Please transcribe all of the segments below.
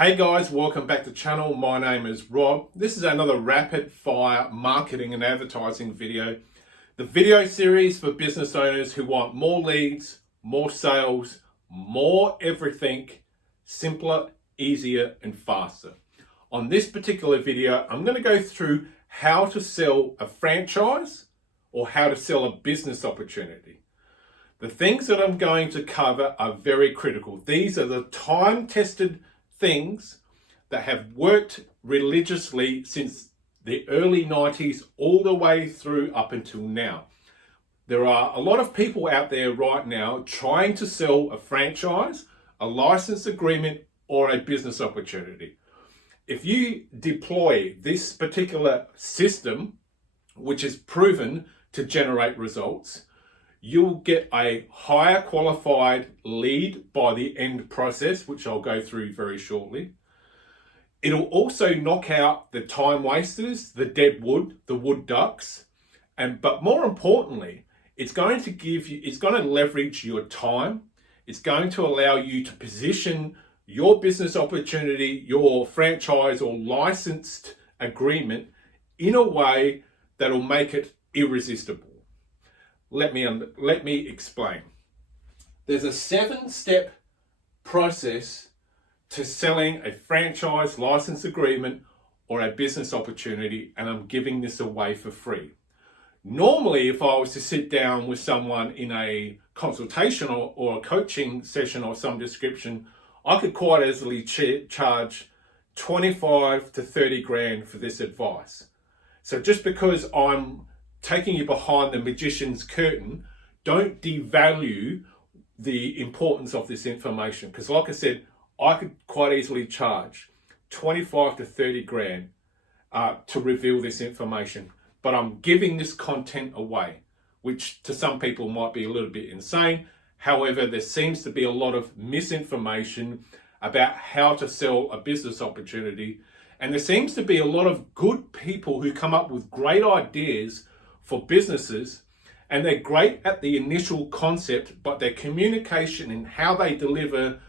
Hey guys, welcome back to the channel. My name is Rob. This is another rapid fire marketing and advertising video. The video series for business owners who want more leads, more sales, more everything, simpler, easier and faster. On this particular video, I'm going to go through how to sell a franchise or how to sell a business opportunity. The things that I'm going to cover are very critical. These are the time-tested things that have worked religiously since the early 90s all the way through up until now. There are a lot of people out there right now trying to sell a franchise, a license agreement, or a business opportunity. If you deploy this particular system, which is proven to generate results, you'll get a higher qualified lead by the end process, which I'll go through very shortly. It'll also knock out the time wasters, the dead wood, the wood ducks, but more importantly, it's going to leverage your time. It's going to allow you to position your business opportunity, your franchise or licensed agreement in a way that'll make it irresistible. Let me explain. There's a 7-step process to selling a franchise, license agreement, or a business opportunity, and I'm giving this away for free. Normally, if I was to sit down with someone in a consultation or a coaching session of some description, I could quite easily charge 25 to 30 grand for this advice. So just because I'm taking you behind the magician's curtain, don't devalue the importance of this information. Because like I said, I could quite easily charge 25 to 30 grand to reveal this information. But I'm giving this content away, which to some people might be a little bit insane. However, there seems to be a lot of misinformation about how to sell a business opportunity. And there seems to be a lot of good people who come up with great ideas for businesses, and they're great at the initial concept, but their communication and how they deliver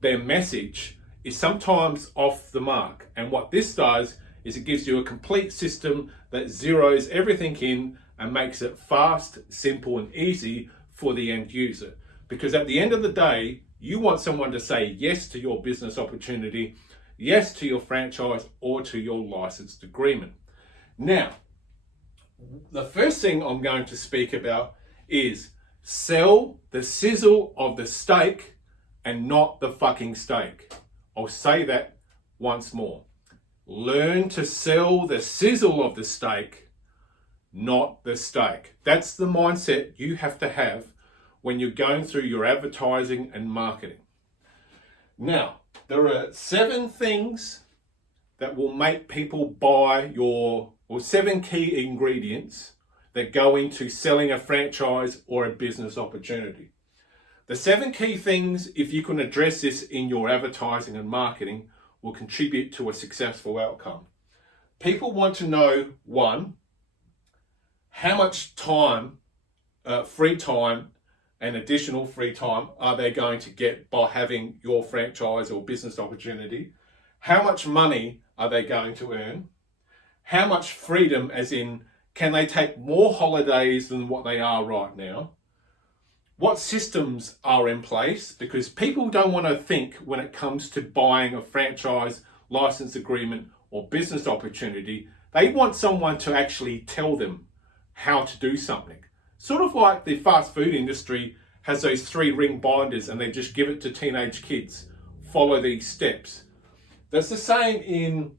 their message is sometimes off the mark. And what this does is it gives you a complete system that zeroes everything in and makes it fast, simple and easy for the end user. Because at the end of the day, you want someone to say yes to your business opportunity, yes to your franchise or to your licensed agreement. Now, the first thing I'm going to speak about is sell the sizzle of the steak and not the fucking steak. I'll say that once more. Learn to sell the sizzle of the steak, not the steak. That's the mindset you have to have when you're going through your advertising and marketing. Now, there are 7 things that will make people buy or 7 key ingredients that go into selling a franchise or a business opportunity. The 7 key things, if you can address this in your advertising and marketing, will contribute to a successful outcome. People want to know, 1, how much time, free time and additional free time are they going to get by having your franchise or business opportunity? How much money are they going to earn? How much freedom, as in, can they take more holidays than what they are right now? What systems are in place? Because people don't want to think when it comes to buying a franchise, license agreement, or business opportunity. They want someone to actually tell them how to do something. Sort of like the fast food industry has those 3-ring binders and they just give it to teenage kids. Follow these steps. That's the same in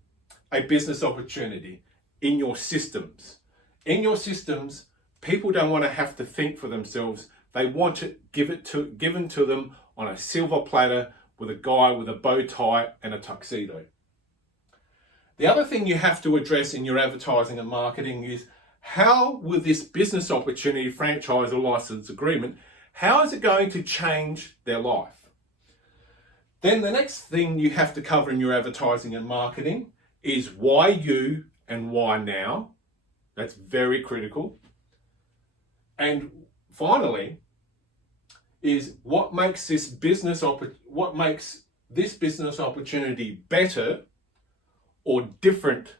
a business opportunity, in your systems. In your systems, people don't want to have to think for themselves. They want it given to them on a silver platter with a guy with a bow tie and a tuxedo. The other thing you have to address in your advertising and marketing is, how will this business opportunity, franchise or license agreement, how is it going to change their life? Then the next thing you have to cover in your advertising and marketing is why you and why now. That's very critical. And finally, is what makes this business, what makes this business opportunity better or different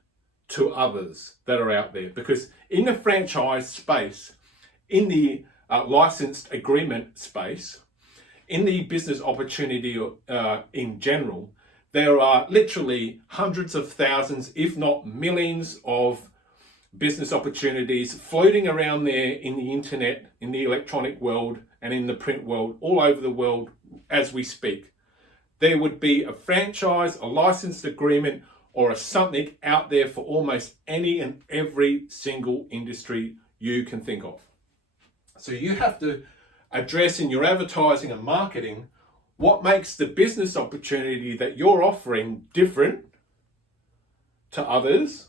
to others that are out there? Because in the franchise space, in the licensed agreement space, in the business opportunity in general, there are literally hundreds of thousands, if not millions, of business opportunities floating around there in the internet, in the electronic world, and in the print world, all over the world as we speak. There would be a franchise, a licensed agreement, or a something out there for almost any and every single industry you can think of. So you have to address in your advertising and marketing what makes the business opportunity that you're offering different to others,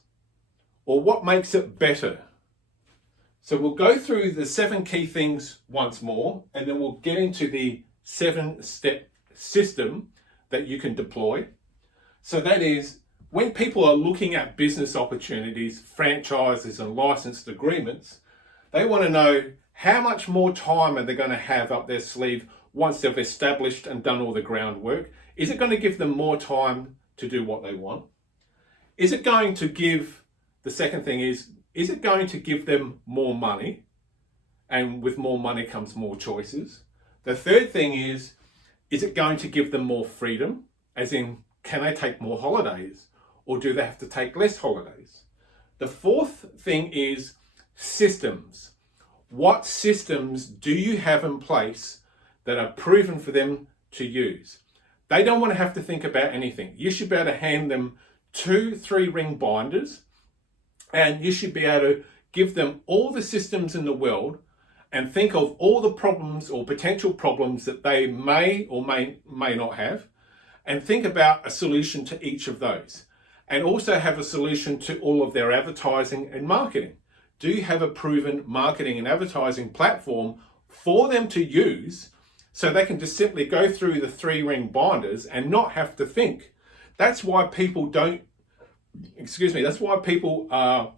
or what makes it better. So we'll go through the 7 key things once more, and then we'll get into the 7-step system that you can deploy. So that is, when people are looking at business opportunities, franchises and licensed agreements, they want to know how much more time are they going to have up their sleeve once they've established and done all the groundwork. Is it going to give them more time to do what they want? Is it going to give, the second thing is it going to give them more money? And with more money comes more choices. The third thing is it going to give them more freedom? As in, can they take more holidays? Or do they have to take less holidays? The fourth thing is systems. What systems do you have in place that are proven for them to use? They don't want to have to think about anything. You should be able to hand them 2 3-ring binders, and you should be able to give them all the systems in the world and think of all the problems or potential problems that they may or may not have, and think about a solution to each of those, and also have a solution to all of their advertising and marketing. Do you have a proven marketing and advertising platform for them to use so they can just simply go through the 3-ring binders and not have to think? That's why people that's why people are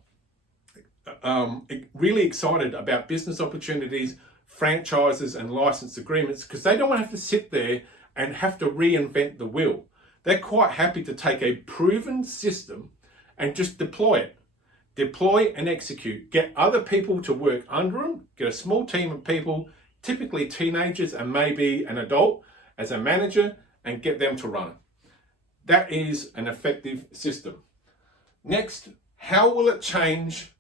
really excited about business opportunities, franchises and license agreements, because they don't want to have to sit there and have to reinvent the wheel. They're quite happy to take a proven system and just deploy it. Deploy and execute. Get other people to work under them. Get a small team of people, typically teenagers and maybe an adult, as a manager, and get them to run it. That is an effective system. Next, how will it change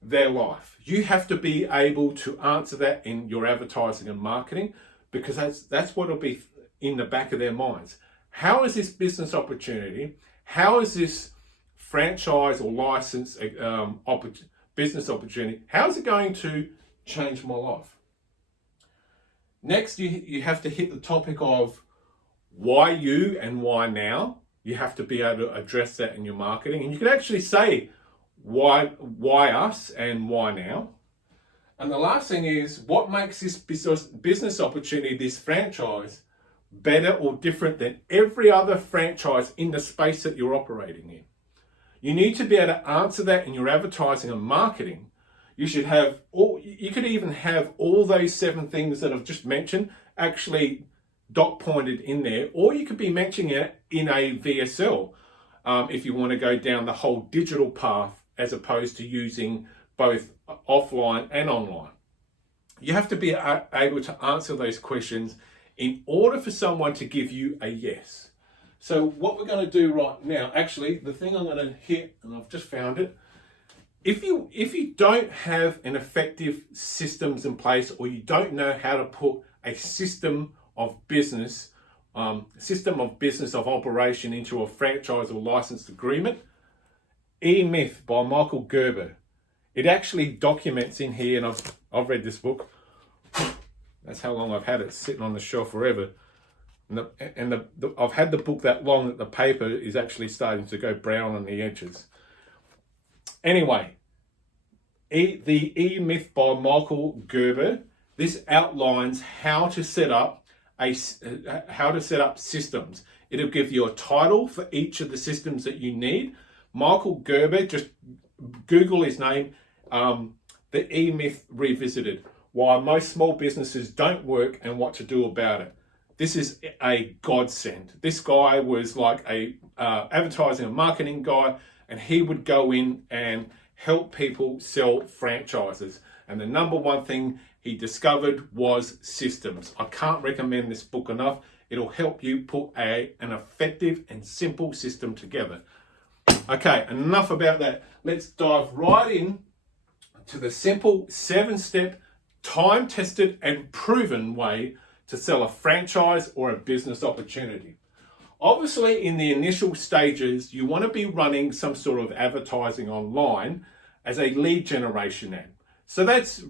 their life? You have to be able to answer that in your advertising and marketing, because that's what will be in the back of their minds. How is this business opportunity? How is this franchise or license business opportunity? How is it going to change my life? Next, you have to hit the topic of why you and why now. You have to be able to address that in your marketing, and you can actually say why us and why now. And the last thing is, what makes this business opportunity, this franchise, better or different than every other franchise in the space that you're operating in? You need to be able to answer that in your advertising and marketing. You should have you could even have all those 7 things that I've just mentioned actually dot pointed in there, or you could be mentioning it in a VSL if you want to go down the whole digital path as opposed to using both offline and online. You have to be able to answer those questions in order for someone to give you a yes. So what we're going to do right now, actually, the thing I'm going to hit, and I've just found it, if you don't have an effective systems in place, or you don't know how to put a system of business of operation into a franchise or licensed agreement, E-Myth by Michael Gerber, it actually documents in here, and I've read this book. That's how long I've had it sitting on the shelf forever. And I've had the book that long that the paper is actually starting to go brown on the edges. Anyway, the E-Myth by Michael Gerber, this outlines how to set up systems. It'll give you a title for each of the systems that you need. Michael Gerber, just Google his name, the E-Myth Revisited, why most small businesses don't work and what to do about it. this is a godsend. This guy was like a advertising and marketing guy, and he would go in and help people sell franchises. And the number one thing he discovered was systems. I can't recommend this book enough. It'll help you put an effective and simple system together. Okay, enough about that. Let's dive right in to the simple 7-step, time-tested and proven way to sell a franchise or a business opportunity. Obviously, in the initial stages, you want to be running some sort of advertising online as a lead generation ad. So that's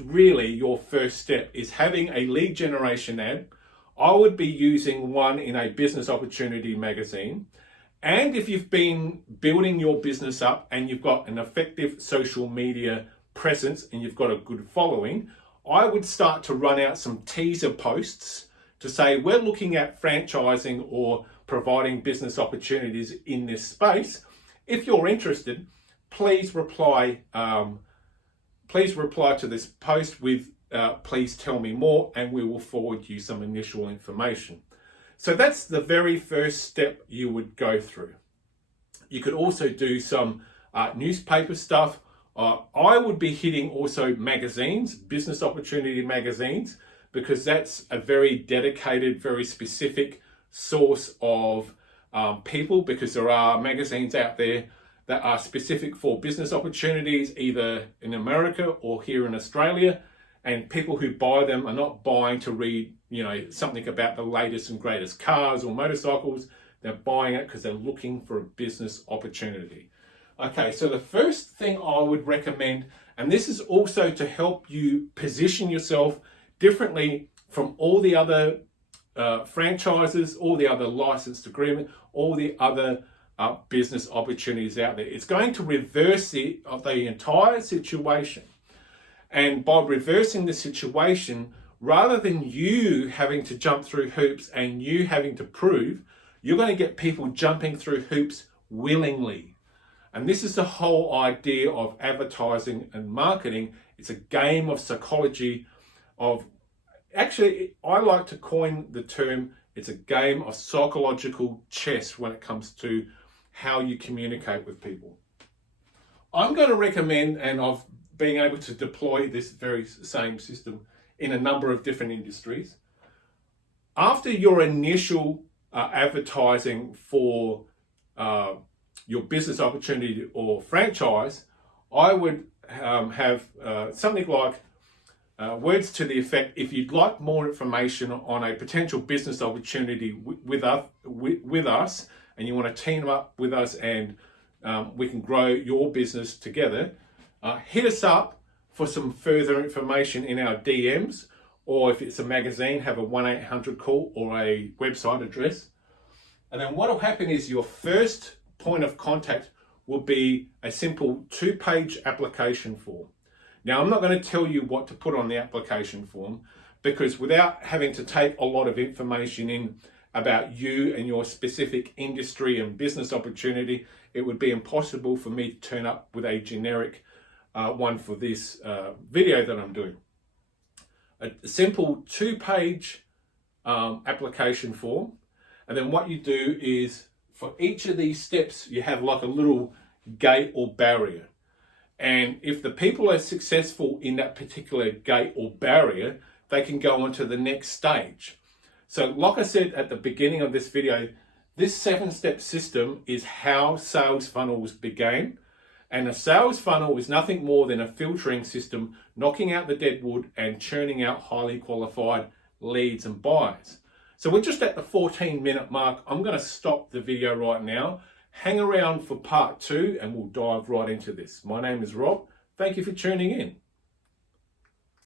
really your first step, is having a lead generation ad. I would be using one in a business opportunity magazine. And if you've been building your business up and you've got an effective social media presence and you've got a good following, I would start to run out some teaser posts to say, we're looking at franchising or providing business opportunities in this space. If you're interested, please reply to this post with please tell me more, and we will forward you some initial information. So that's the very first step you would go through. You could also do some newspaper stuff. I would be hitting also magazines, business opportunity magazines, because that's a very dedicated, very specific source of people, because there are magazines out there that are specific for business opportunities, either in America or here in Australia. And people who buy them are not buying to read, something about the latest and greatest cars or motorcycles. They're buying it because they're looking for a business opportunity. Okay, so the first thing I would recommend, and this is also to help you position yourself differently from all the other franchises, all the other licensed agreement, all the other business opportunities out there. It's going to reverse the entire situation. And by reversing the situation, rather than you having to jump through hoops and you having to prove, you're going to get people jumping through hoops willingly. And this is the whole idea of advertising and marketing. It's a game of psychology actually, I like to coin the term, it's a game of psychological chess when it comes to how you communicate with people. I'm going to recommend, and I've been able to deploy this very same system in a number of different industries. After your initial advertising for your business opportunity or franchise, I would have something like words to the effect, if you'd like more information on a potential business opportunity with us, and you want to team up with us and we can grow your business together, hit us up for some further information in our DMs, or if it's a magazine, have a 1-800 call or a website address. And then what will happen is your first point of contact will be a simple 2-page application form. Now, I'm not going to tell you what to put on the application form, because without having to take a lot of information in about you and your specific industry and business opportunity, it would be impossible for me to turn up with a generic one for this video that I'm doing. A simple 2-page application form. And then what you do is, for each of these steps, you have like a little gate or barrier. And if the people are successful in that particular gate or barrier, they can go on to the next stage. So like I said at the beginning of this video, this 7-step system is how sales funnels began. And a sales funnel is nothing more than a filtering system, knocking out the dead wood and churning out highly qualified leads and buyers. So we're just at the 14-minute mark. I'm going to stop the video right now. Hang around for part 2 and we'll dive right into this. My name is Rob. Thank you for tuning in.